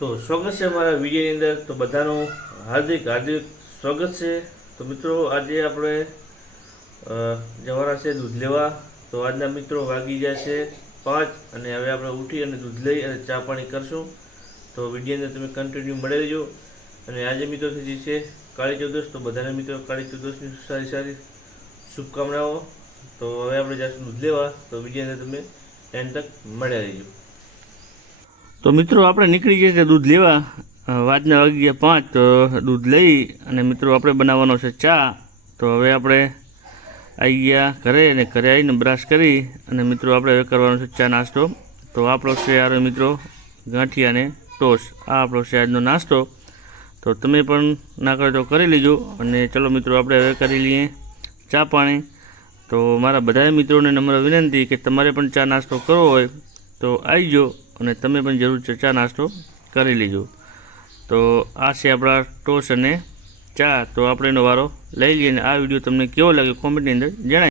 તો સ્વાગત છે અમારા વિડીયોની અંદર। તો બધાનું હાર્દિક સ્વાગત છે। તો મિત્રો આજે આપણે જવાના છે દૂધ લેવા। તો આજના મિત્રો વાગી ગયા છે 5 અને હવે આપણે ઉઠી અને દૂધ લઈ અને ચા પાણી કરશું। તો વિડીયોની અંદર તમે કન્ટિન્યુ મળે રહેજો। અને આજે મિત્રો થઈ છે કાળી ચૌદશ। તો બધાને મિત્રો કાળી ચૌદશની સારી શુભકામનાઓ। તો હવે આપણે જઈશું દૂધ લેવા। તો વિડીયોની અંદર તમે એન્ડ તક મળ્યા રહેજો। તો મિત્રો આપણે નીકળી ગયા છે દૂધ લેવા। વાતના વાગી ગયા 5। તો દૂધ લઈ અને મિત્રો આપણે બનાવવાનો છે ચા। તો હવે આપણે આવી ગયા ઘરે અને ઘરે આવીને બ્રશ કરી અને મિત્રો આપણે હવે કરવાનો છે ચા નાસ્તો। તો આપણો છે યાર મિત્રો ગાંઠિયા અને ટોસ, આ આપણો છે આજનો નાસ્તો। તો તમે પણ ના કરો તો કરી લેજો। અને ચલો મિત્રો આપણે હવે કરી લઈએ ચા પાણી। તો મારા બધા મિત્રોને નમ્ર વિનંતી કે તમારે પણ ચા નાસ્તો કરવો હોય તો આવજો અને તમે પણ જરૂર ચા નાસ્તો કરી લેજો। તો આ છે આપણા ટોસ અને ચા। તો આપણે એનો વારો લઈ લઈએ અને આ વિડીયો તમને કેવો લાગ્યો કોમેન્ટની અંદર જણાવી।